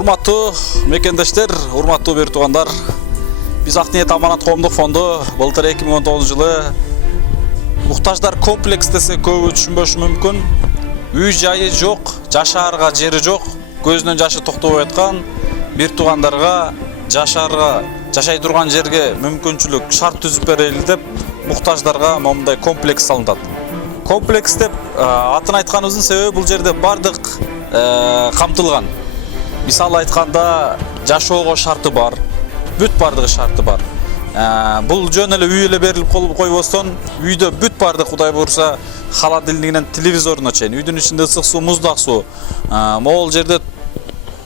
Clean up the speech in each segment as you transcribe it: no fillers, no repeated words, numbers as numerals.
Урматтуу мекендештер, урматтуу бир туугандар. Биз Ак ниет аманат коомдук фонду былтыр 2019 жылы муктаждар комплекс десе көбү түшүнбөшү мүмкүн. Үй жайы жок, жашаарга жери жок, көзүнөн жашы токтобой аткан бир туугандарга жашаарга, жашай турган жерге мүмкүнчүлүк шарт түзүп берели деп муктаждарга момундай комплекс салынат. Комплекс деп атын айтканыбыздын себеби бул жерде бардык камтылган. Мисалы айтканда жашоого шарты бар, бүт бардыгы шарты бар. Бул жөн эле үй эле берилип койбостон, үйдө бүт барды Кудай буйрса, холодильнигинен телевизоруна чейин, үйдүн ичинде ысык суу, муздак суу, могул жерде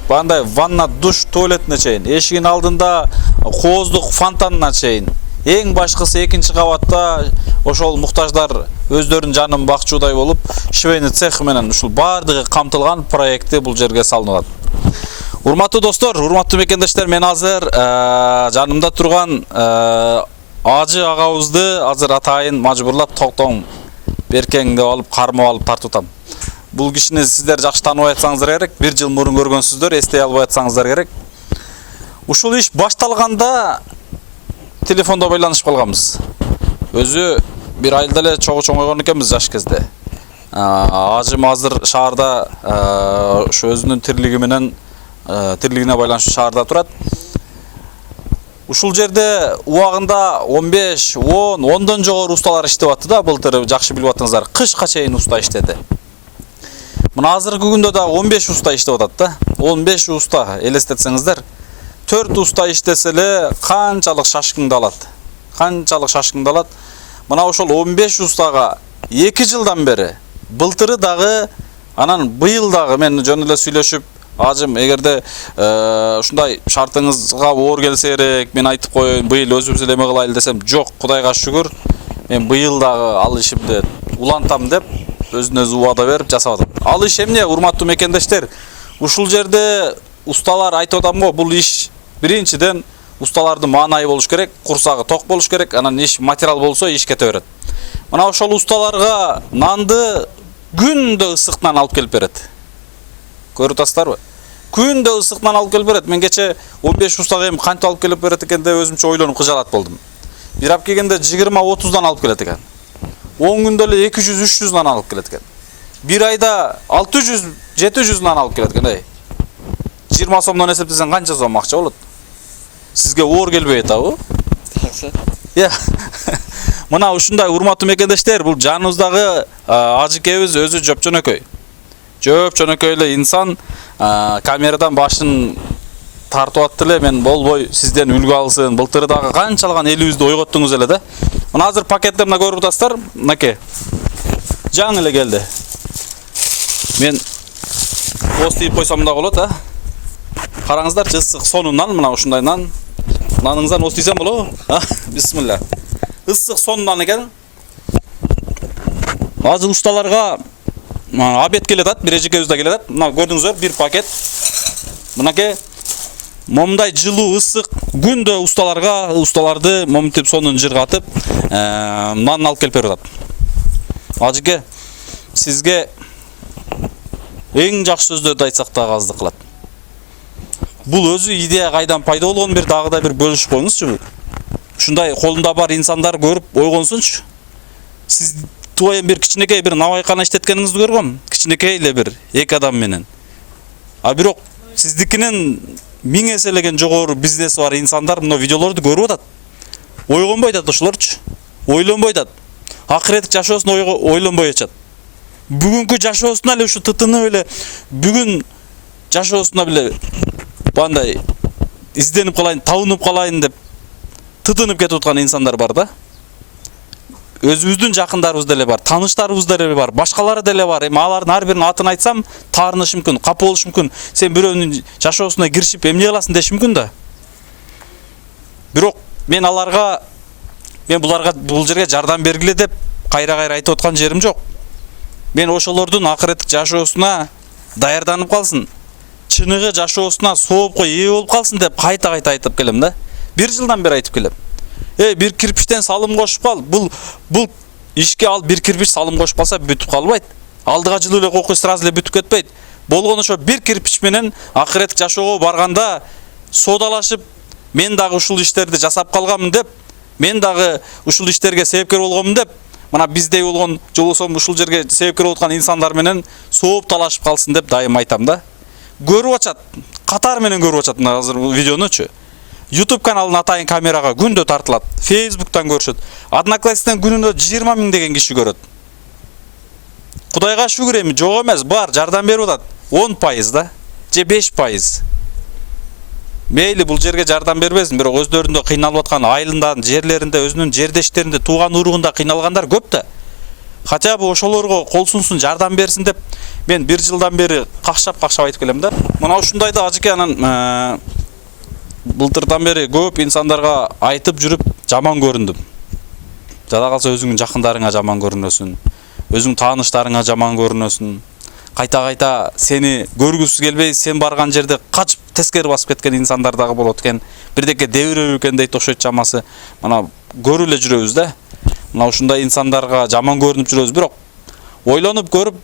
бандай ванна, душ, туалетине чейин, эшигин алдында кооздук фонтанына чейин. Эң башкысы 2-кабатта ошол муктаждар өздөрүнүн жанын бакчуудай болуп, швейный цех менен ушул бардыгы камтылган проекти бул жерге салынат. Урматтуу достор, урматтуу мекендештер, мен азыр жанымда турган ажы агабызды азыр атайын мажбурлап токтоң беркең деп алып, кармап алып тартып атам. Бул кишини сиздер жакшы тааныбай атсаңыздар керек, 1 жыл мурун көргөнсүздөр, эстей албай атсаңыздар керек. Ушул иш башталганда телефондо байланышып калганбыз. Өзү бир айылда эле чогуу-чоңойгон экенбиз жаш кезде. Ажым азыр шаарда ошо өзүнүн тирлигине байланыштуу шаарда турат. Ушул жерде убагында 15, 10, 10дон жогору усталар иштеп атты да, былтыр жакшы билип аттыңыздар. Кышка чейин уста иштеди. Мына азыркы күндө да 15 уста иштеп атат да. 15 уста элестетсеңиздер, 4 уста иштесе эле канчалык шашкыңды алат. Канчалык шашкыңды алат. Мына ошол 15 устага 2 жылдан бери, былтыры дагы, анан быйыл дагы мен жөн эле сүйлөшүп, ажым эгерде ушундай шартыңызга оор келсе керек, мен айтып коеюн, быйыл өзүбүз эле эме кылайлы десем, жок, Кудайга шүгүр, мен быйыл дагы ал ишимди улантам деп өзүнө убада берип жасап атам. Ал иш эмне, урматтуу мекендештер? Ушул жерде усталар айтып атам го, бул иш биринчиден усталардын маанайы болуш керек, курсагы ток болуш керек, анан иш материал болсо иш кете берет. Мына ошол усталарга нанды күндө ысыктан алып келип берет. Көрүп атасыздарбы? Күндө ысыктан алып келип берет. Мен кече 15 устага эми кантип алып келип берет экен деп өзүмчө ойлонуп кыжалат болдум. Бир ап келгенде 20-30дан алып келет экен. 10 күндө эле 200-300дан алып келет экен. Бир айда 600-700дан алып келет экен. 20 сомдон эсептесең канча сом акча болот? Сизге оор келбей атабы? Таксы. Мына ушундай урматтуу мекендештер, бул жаныбыздагы ажыкебиз өзү жөпчөнөкөй. Жөпчөнөкөй эле инсан, камерадан башын тартып атты эле, мен болбой сизден үлгү алсын. Былтыр дагы канчалган элибизди ойготтуңуз эле да. Мына азыр пакетте мына көрүп атасыздар, мынакей. Жаңы эле келди. Мен пост тийип койсом да болот, Караңыздарчы, ысык сонунан, мына ушундай нан. Наныңыздан оз тийсем болобу? Бисмилла. Ысык сонунан экен. Азыр усталарга обед келет, бир эжекебиз да келет. Мына көрдүңүздөр, бир пакет. Мынакей момундай жылуу ысык күндө усталарды момунтип сонун жыргатып, нан алып келип берип атат. Ажыке, сизге эң жакшы сөздөрдү айтсак дагы аздык кылат. Бул өзү идея кайдан пайда болгон бир дагы да бир бөлүшүп коюңузчу. Ушундай колунда бар инсандар көрүп ойгонсунчу. Сиз туайын бир кичинекей бир набайкана иштеткениңизди көргөм. Кичинекей эле бир 2 адам менен. Бирок сиздикинен 1000 эселеген жогору бизнеси бар инсандар мына видеолорду көрүп атат. Ойгонбой атат ошолорчу. Ойлонбой атат. Акыреттик жашоосун ойлонбой ачат. Бүгүнкү жашоосуна эле ушу тытынып эле, бүгүн жашоосуна биле бандай изденип калайын, табынып калайын деп тытынып кетип аткан инсандар бар да. Өзүбүздүн жакындарыбыз деле бар, тааныштарыбыз деле бар, башкалары деле бар. Эми алардын ар биринин атын айтсам, таарынышы мүмкүн, капа болушу мүмкүн. Сен бирөөнүн жашоосуна киришип эмне кыласың деши мүмкүн да. Бирок мен буларга бул жерге жардам бергиле деп кайра-кайра айтып аткан жерим жок. Мен ошолордун акыреттик жашоосуна даярданып калсын, чыныгы жашоосуна соопко ээ болуп калсын деп кайта-кайта айтып келем да. 1 жылдан бери айтып келем. Бир кирпичтен салым кошуп кал. Бул ишке ал бир кирпич салым кошуп калса бүтүп калбайт. Алдыга жылуу эле окуй сразу эле бүтүп кетпейт. Болгон ошо бир кирпич менен акырет жашоого барганда соодалашып, мен дагы ушул иштерди жасап калганмын деп, мен дагы ушул иштерге себепкер болгонмун деп, мына биздей болгон жолосом ушул жерге себепкер болуп аткан инсандар менен сооп талашып калсын деп дайым айтам да. Көрүп атат, катар менен көрүп атат мына азыр видеонучу. YouTube каналын атайын камерага күндө тартылат, Facebook'тан көрүшөт. Одноклассниктен күнүнө 20 000 деген киши көрөт. Кудайга шүгүр эми жок эмес, бар, жардам берип атат. 10% да, же 5%. Мейли бул жерге жардам бербесин, бирок өздөрүндө кыйналып аткан айылында, жерлеринде, өзүнүн жердештеринде, тууган уругунда кыйналгандар көп да. Хотя бы ошолорго кол сунсун, жардам берсин деп мен 1 жылдан бери какшап айтып келем да. Мына ушундай да ажыке анан былтырдан бери көп инсандарга айтып жүрүп жаман көрүндүм. Жада калса өзүңүн жакындарыңа жаман көрүнөсүн, өзүң тааныштарыңа жаман көрүнөсүн. Кайта сени көргүсү келбей, сен барган жерде качып тескери басып кеткен инсандар дагы болот экен. Бирдеке дебирип экен дейт окшойт чамасы. Мына көрүп эле жүрөбүз да. Мына ушундай инсандарга жаман көрүнүп жүрөбүз, бирок ойлонуп көрүп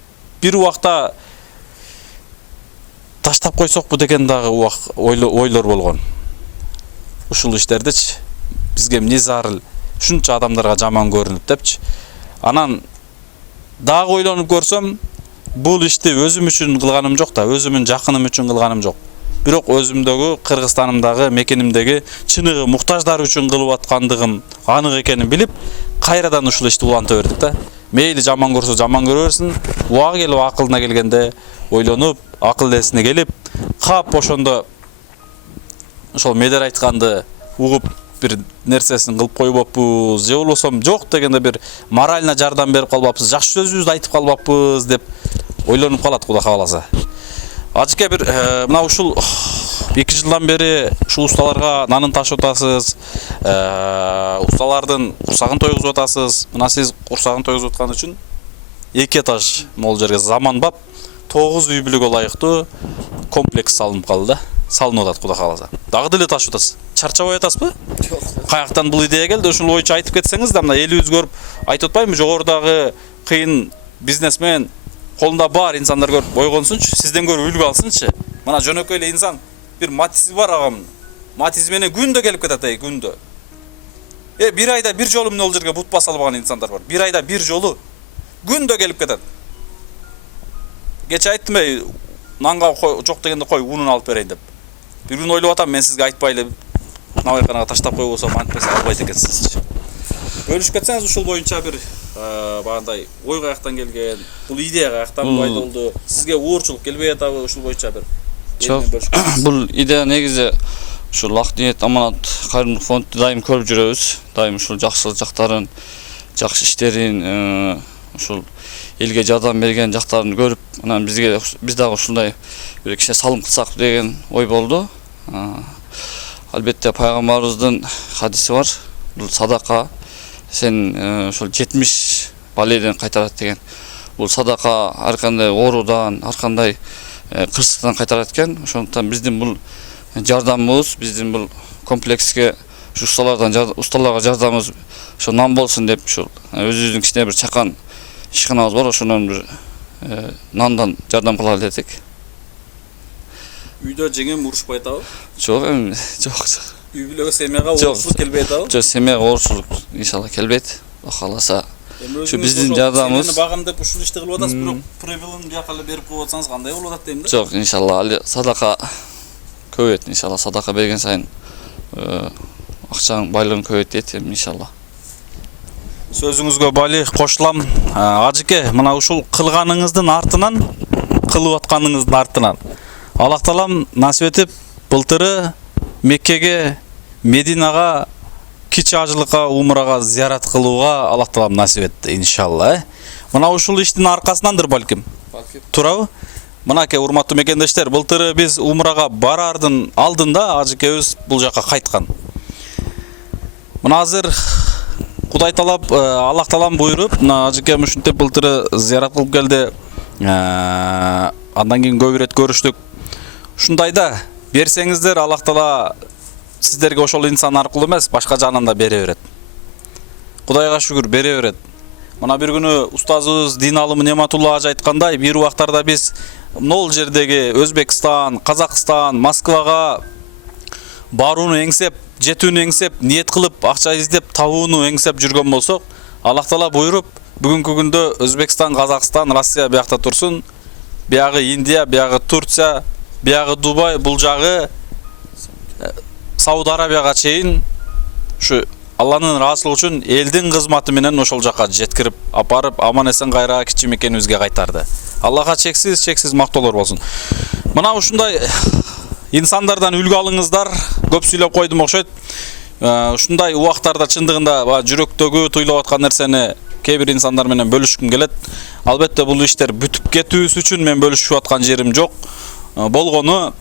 бир убакта таштап койсокпу деген дагы ойлор болгон. Ушул иштердичи бизге эмне зарыл, ушунча адамдарга жаман көрүнүп депчи. Анан дагы ойлонуп көрсөм, бул ишти өзүм үчүн кылганым жок да, өзүмүн жакыным үчүн кылганым жок. Бирок өзүмдөгү, Кыргызстанымдагы, мекенимдеги чыныгы муктаждар үчүн кылып аткандыгым анык экенин билип, кайрадан ушул ишти уланта бердик да. Мейли жаман көрсө жаман көрө берсин, убагы келип акылына келгенде ойлонуп, акыл эсине келип, кап ошондо ошол медер айтканды угуп бир нерсесин кылып койбоппуз, же болбосом жок дегенде бир морально жардам берип калбаппыз, жакшы сөзүбүздү айтып калбаппыз деп ойлонуп калат Кудай кааласа. Ажыке бир мына ушул 2 жылдан бери ушул усталарга нанын ташып атасыз, усталардын курсагын тойгузуп атасыз. Мына сиз курсагын тойгузуп аткан үчүн 2 этаж могул жерге заманбап 9 үй бүлөгө ылайыктуу комплекс салынып калды да. Салынып атат Кудай кааласа. Дагы деле ташып атасыз. Чарчабай атасызбы? Жок. Каяктан бул идея келди? Ушул боюнча айтып кетсеңиз да, мына элибиз көрүп айтып атпаймынбы, жогорудагы кыйын бизнесмен колунда бар инсандар көрүп ойгонсунчу, сизден көрүп үлгү алсынчы. Мына жөнөкөй эле инсан, бир матизи бар агам. Матизи менен күндө келип кетет, күндө. Бир айда бир жолу мына жерге бут баса албаган инсандар бар. Бир айда бир жолу күндө келип кетет. Кече айттым, нанга жок дегенде кой унун алып берейин деп. Бир күн ойлоп атам, мен сизге айтпай эле навайканага таштап коюп болсом антпесе албайт экенсиз. Бөлүшүп кетсеңиз ушул боюнча бир багандай ой каяктан келген, бул идея каяктан пайда болду, сизге уурчулук келбей атабы, ушул боюнча бир Жок. Бул идея негизи ушул Ак ниет аманат кайрымдуулук фондду дайым көрүп жүрөбүз. Дайым ушул жакшы жактарын, жакшы иштерин, ушул элге жардам берген жактарын көрүп, анан биз дагы ушундай бир кичине салым кылсак деген ой болду. Албетте пайгамбарыбыздын хадиси бар. Бул садака сен ушул 70 баледен кайтарат деген. Бул садака ар кандай оорудан, ар кандай кырсыктан кайтарат экен. Ошондуктан биздин бул жардамыбыз, биздин бул комплекске усталарга жардамыбыз ошо нан болсун деп ушул өзүбүздүн кичине бир чакан ишканабыз бар, ошонун бир нандан жардам кылалы дедик. Үйдө жеңем урушпай атабы? Жок, эми жок. Үй бүлөгө, семьяга оорчулук келбей атабы? Жок, семьяга оорчулук иншалла келбейт. Кудай кааласа. Ушу биздин жардамыбыз. Багам деп ушул ишти кылып атасыз, бирок правилын бияка эле берип коюп атсаңыз кандай болот атат дейм да? Жок, иншалла али садака көбөйөт, иншалла садака берген сайын акчаң байлыгың көбөйөт дейт, иншалла. Сөзүңүзгө бали кошулам. Ажыке, мына ушул кылганыңыздын артынан, кылып атканыңыздын артынан Аллах таалам насип этип, былтыры Меккеге, Мединага, кичи ажылыкка, умрага зиярат кылууга Аллах таалам насип этти, иншалла. Мына ушул иштин аркасындандыр балким. Турабы? Мынакей урматтуу мекендештер, былтыры биз умрага барардын алдында ажыкебиз бул жака кайткан. Мына азыр Кудай талап, Аллах таалам буйруп, мына ажыкем ушинтип былтыры зиярат кылып келди. Андан кийин көп ирет көрүштүк. Ушундайда берсеңиздер, Аллах таала сиздерге ошол инсан аркылуу эмес, башка жанында бере берет. Кудайга шүгүр бере берет. Мына бир күнү устазыбыз дин алымы Нематулла ажы айткандай, бир убактарда биз могул жердеги Өзбекстан, Казакстан, Москвага барууну эңсеп, жетүүнү эңсеп, ниет кылып, акча издеп, табууну эңсеп жүргөн болсок, Аллах Таала буйруп, бүгүнкү күндө Өзбекстан, Казакстан, Россия биякта турсун. Биягы Индия, биягы Турция, биягы Дубай, бул жагы Сауд Арабияга чейин ушу Алланын ыраазычылыгы үчүн элдин кызматы менен ошол жака жеткирип апарып, аман эсен кайра кичи мекенибизге кайтарды. Аллага чексиз мактоолор болсун. Мына ушундай инсандардан үлгү алыңыздар. Көп сүйлөп койдум окшойт. Ушундай убактарда чындыгында жүрөктөгү туйлап аткан нерсени кээ бир инсандар менен бөлүшкүм келет. Албетте бул иштер бүтүп кетүүсү үчүн мен бөлүшүп аткан жерим жок. Болгону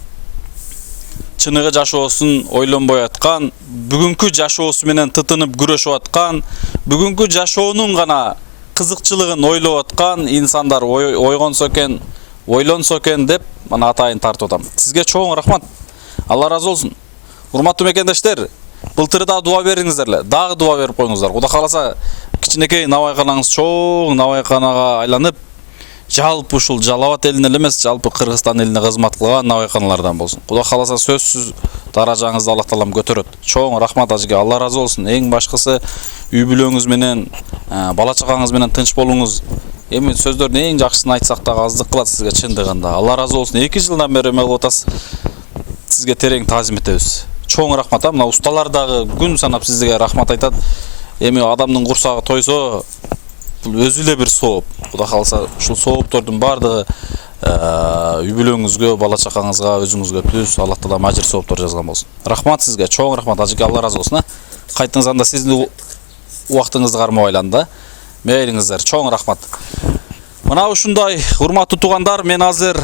чыныгы жашоосун ойлонбой аткан, бүгүнкү жашоосу менен тытынып күрөшүп аткан, бүгүнкү жашоонун гана кызыкчылыгын ойлоп аткан инсандар ойгонсо экен, ойлонсо экен деп мына атайын тартып атам. Сизге чоң рахмат. Алла разы болсун. Урматтуу мекендештер, былтыр да дуа бериңиздер, дагы дуа берип коюңуздар. Кудай кааласа кичинекей набайканаңыз чоң набайканага айланып, жалпы ушул Жалал-Абад элине эле эмес, жалпы Кыргызстан элине кызмат кылган набайканалардан болсун. Кудай кааласа сөзсүз даражаңызды Аллах Таалам көтөрөт. Чоң рахмат ажыга, Алла разы болсун. Эң башкысы үй бүлөңүз менен, бала чагаңыз менен тынч болуңуз. Эми сөздөрдүн эң жакшысын айтсак да аздык кылат сизге чындыгында. Алла разы болсун. 2 жылдан бери эме кылып атасыз. Сизге терең таазим этебиз. Чоң рахмат. Мына усталар дагы күн санап сизге рахмат айтат. Эми адамдын курсагы тойсо, бул өзү эле бир сооп. Кудай кааласа ушул сооптордун баардыгы үй бүлөңүзгө, бала чакаңызга, өзүңүзгө түз Аллах Таалам ажыр сооптор жазган болсун. Рахмат сизге, чоң рахмат ажыга, Алла разы болсун. Кайтыңызда сиздин убактыңызды кармап айланды. Мейлиңиздер, чоң рахмат. Мына ушундай урматтуу туугандар, мен азыр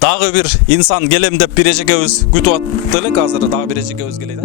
дагы бир инсан келем деп бир эжекебиз күтүп атты элек, азыр дагы бир эжекебиз келет.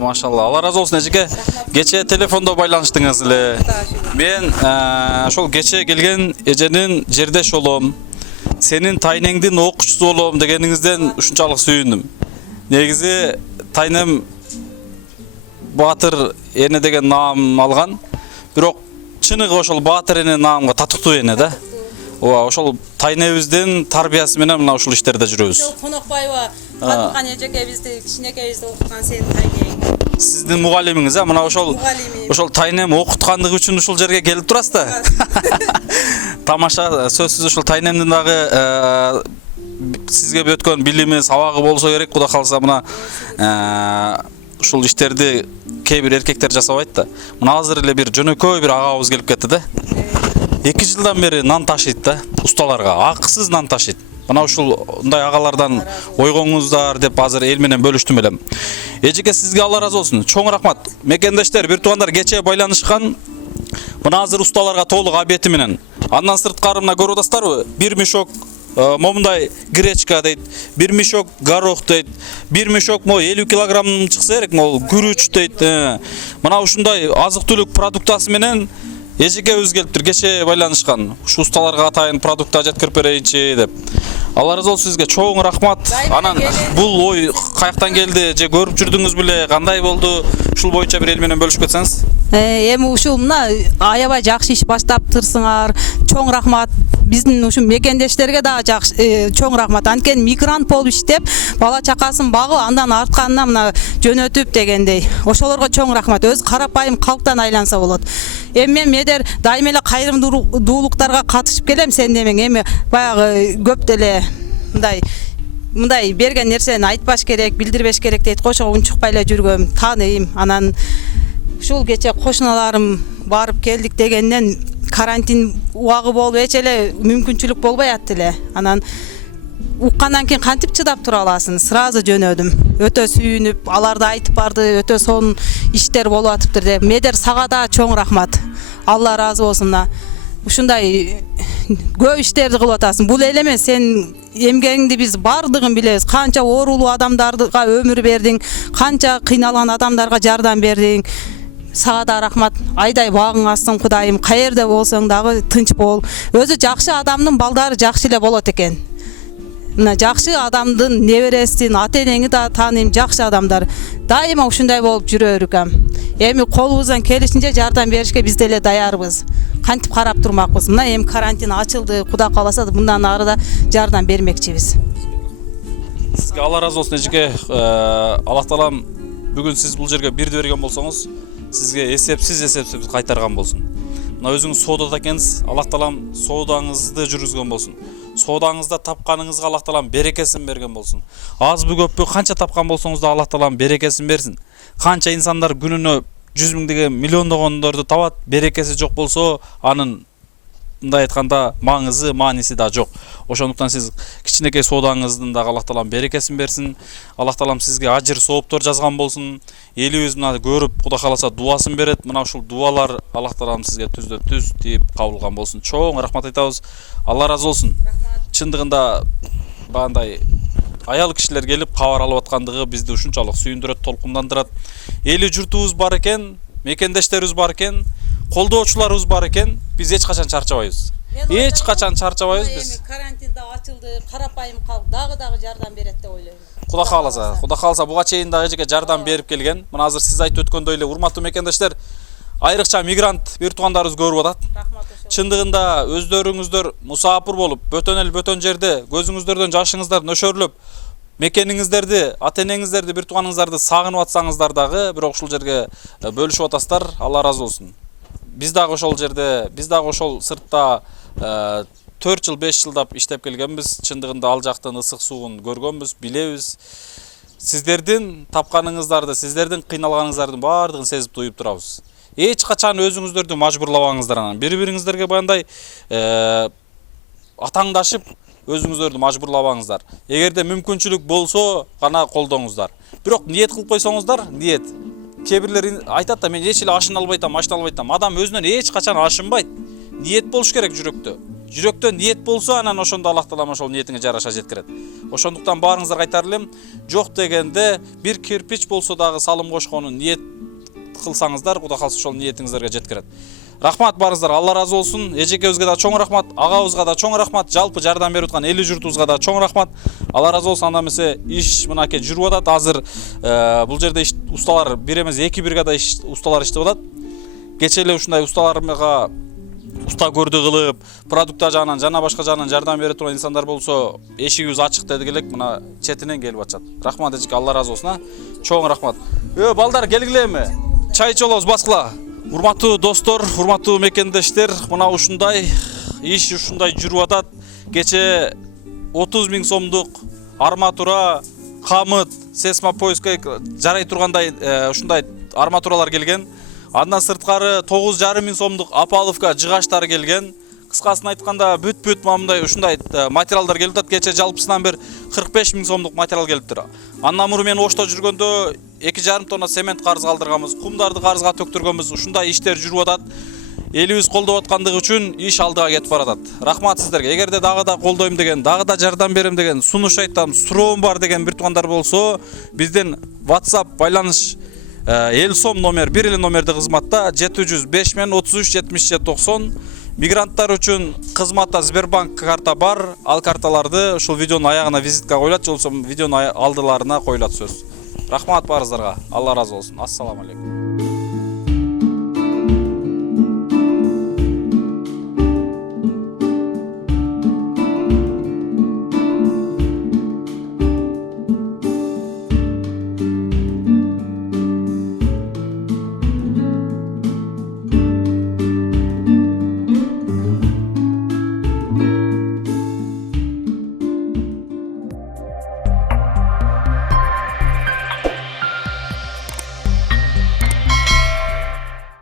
Машалла, Алла разы болсун эжеке. Кече телефондо байланыштыңыз эле. Мен ошол кече келген эженин жердеш болом. Сенин тайнеңдин окуучусу болом дегениңизден ушунчалык сүйүндүм. Негизи тайнем Баатыр эне деген наам алган. Бирок чыныгы ошол Баатыр эне наамга татыктуу эне да. Ооба, ошол тайнебиздин тарбиясы менен мына ушул иштерде жүрөбүз. Ошол Конокбаева Катылган эжекебизди кичинекейибизди окуткан сенин тайнең. Сиздин мугалимиңиз, мына ошол тайнем окуткандыгы үчүн ушул жерге келип турасыз да. Тамаша, сөзсүз ушул тайнемдин дагы сизге өткөн билими, сабагы болсо керек. Кудай кааласа мына ушул иштерди кээ бир эркектер жасабайт да. Мына азыр эле бир жөнөкөй бир агабыз келип кетти да. 2 жылдан бери нан ташыйт да, усталарга акысыз нан ташыйт. Мына ушундай агалардан ойгоңуздар деп азыр эл менен бөлүштүм элем. Эжеке, сизге Алла разы болсун. Чоң рахмат. Мекендештер, бир туугандар кече байланышкан. Мына азыр усталарга толук обети менен. Андан сырткары мына көрүп атасыздарбы? Бир мешок момундай гречка дейт, бир мешок горох дейт, бир мешок 50 килограмм чыкса керек, күрүч дейт. Мына ушундай азык-түлүк продуктасы менен эжекебиз келиптир, кече байланышкан. Ушу усталарга атайын продукта жеткирип берейинчи деп. Алла разы болсун сизге, чоң рахмат. Анан бул ой каяктан келди, же көрүп жүрдүңүз беле, кандай болду? Ушул боюнча бир эл менен бөлүшүп кетсеңиз. Эми ушул мына аябай жакшы иш баштаптырсыңар. Чоң рахмат. Биздин ушу мекендештерге дагы жакшы чоң рахмат. Анткени мигрант болуп иштеп, бала чакасын багып, андан артканына мына жөнөтүп дегендей. Ошолорго чоң рахмат. Өз карапайым калктан айланса болот. Эми мен медер дайыма эле кайрымдуулуктарга катышып келем, сен демең. Эми баягы көп деле мындай берген нерсени айтпаш керек, билдирбеш керек дейт. Ошого унчукпай эле жүргөм, тааныйм. Анан ушул кече кошуналарым барып келдик дегенден карантин убагы болуп эч эле мүмкүнчүлүк болбой атты эле. Анан уккандан кийин кантип чыдап тура аласың? Сразу жөнөдүм. Өтө сүйүнүп, аларды айтып барды, өтө сонун иштер болуп атыптыр деп. Медер сага да чоң рахмат. Алла ыраазы болсун мына. Ушундай көп иштерди кылып атасың. Бул эле эмес, сен эмгегиңди биз бардыгын билебиз. Канча оорулуу адамдарга өмүр бердиң, канча кыйналган адамдарга жардам бердиң. Сага да рахмат. Айдай багың астын Кудайым. Каерде болсоң дагы тынч бол. Өзү жакшы адамдын балдары жакшы эле болот экен. Мына жакшы адамдын небересин, ата-энеңи да тааныйм, жакшы адамдар. Дайыма ушундай болуп жүрө беркем. Эми колубуздан келишинче жардам беришке биз деле даярбыз. Кантип карап турмакпыз. Мына эми карантин ачылды, Кудай кааласа мындан ары да жардам бермекчибиз. Сизге Алла разы болсун эжеке. Аллах таалам бүгүн сиз бул жерге бирди берген болсоңуз, сизге эсепсиз кайтарган болсун. Мына өзүңүз соодада экенсиз, Аллах таалам соодаңызды жүргүзгөн болсун. Соодаңызда тапканыңызга Аллах таалам берекесин берген болсун. Азбы көппү канча тапкан болсоңуз да Аллах таалам берекесин берсин. Канча инсандар күнүнө 100 миңдеген миллиондогондорду табат, берекеси жок болсо, анын мындай айтканда маңызы, мааниси да жок. Ошондуктан сиз кичинекей соодаңыздын да Аллах таалам берекесин берсин. Аллах таалам сизге ажыр сооптор жазган болсун. Элибиз мына көрүп, Кудай кааласа дуасын берет. Мына ушул дуалар Аллах таалам сизге түздөн түз тип кабыл кылган болсун. Чоң рахмат айтабыз. Алла разы болсун. Чындыгында бандай аял кишилер келип кабар алып аткандыгы бизди ушунчалык сүйүндүрөт, толкундандырат. Эли журтубуз бар экен, мекендештерибиз бар экен, колдоочуларыбыз бар экен. Биз эч качан чарчабайбыз. Эч качан чарчабайбыз биз. Карантинде ачылды, карапайым калып, дагы жардам берет деп ойлойм. Кудай кааласа буга чейин дагы эжеке жардам берип келген. Мына азыр сиз айтып өткөндөй эле, урматтуу мекендештер, айрыкча мигрант бир туугандарыбыз көрүп атат. Чындыгында өздөрүңүздөр мусаапыр болуп, бөтөн жерде көзүңүздөрдөн жашыңыздар нөшөрлөп, мекениңиздерди, ата-энеңиздерди, бир тууганыңыздарды сагынып атсаңыздар дагы, бирок ушул жерге бөлүшүп атасыздар. Алла разы болсун. Биз дагы ошол жерде, биз дагы ошол сыртта 4 жыл, 5 жылдап иштеп келгенбиз. Чындыгында ал жактын ысык суун көргөнбүз, билебиз. Сиздердин тапканыңыздарды, сиздердин кыйналганыңыздардын баардыгын сезип туюп турабыз. Эч качан өзүңүздөрдү мажбурлабаңыздар анан. Бири-бириңиздерге баяндай атаңдашып, өзүңүздөрдү мажбурлабаңыздар. Эгерде мүмкүнчүлүк болсо гана колдоңуздар. Бирок ниет кылып койсоңуздар, ниет. Кээ бирлер айтат да, мен эч эле ашына албайтам, Адам өзүнөн эч качан ашынбайт. Ниет болуш керек жүрөктө. Жүрөктө ниет болсо, анан ошондо Аллах таалам ошол ниетиңе жараша жеткирет. Ошондуктан баарыңыздарга айтар элем, жок дегенде бир кирпич болсо дагы салым кошконун ниет кылсаңыздар, Кудай кааласа ошол ниетиңиздерге жеткирет. Рахмат барыңыздар, Алла разы болсун. Эжекебизге да чоң рахмат, агабызга да чоң рахмат, жалпы жардам берип аткан эли журтубузга да чоң рахмат. Алла разы болсун. Анда эмесе иш мынакей жүрүп атат. Азыр бул жерде усталар бир эмес 2 бригада усталар иштеп атат. Кече эле ушундай усталарга уста көрдү кылып, продукта жагынан жана башка жагынан жардам бере турган инсандар болсо, эшигибиз ачык дедик элек, мына четинен келип атышат. Рахмат эжеке, Алла разы болсун. Чоң рахмат. Балдар келгилеби? Чай ичебиз баскыла. Урматтуу достор, урматтуу мекендештер, мына ушундай иш ушундай жүрүп атат. Кече 30 000 сомдук арматура, камыт, сесма поиска жарай тургандай ушундай арматуралар келген. Андан сырткары 9,5 000 сомдук апаловка жыгаштар келген. Кыскасын айтканда бүт мындай ушундай материалдар келип атат. Кече жалпысынан бир 45 000 сомдук материал келиптир. Андан мурун мен Ошто жүргөндө 2,5 тонна цемент карыз калтырганбыз, кумдарды карызга төктүргөнбүз. Ушундай иштер жүрүп атат. Элибиз колдоп аткандыгы үчүн иш алдыга кетип баратат. Рахмат сиздерге. Эгерде дагы да колдойм деген, дагы да жардам берем деген, сунуш айтам, суроом бар деген бир туугандар болсо, биздин WhatsApp байланыш эл сом номер, бир эле номерди кызматта 705 мен 33 77 90. Мигранттар үчүн кызматта Сбербанк карта бар. Ал карталарды ушул видеонун аягына визитка коюлат, же болбосо видеонун алдыларына коюлат сөз. Рахмат барыңыздарга. Алла разы болсун. Ассаламу алейкум.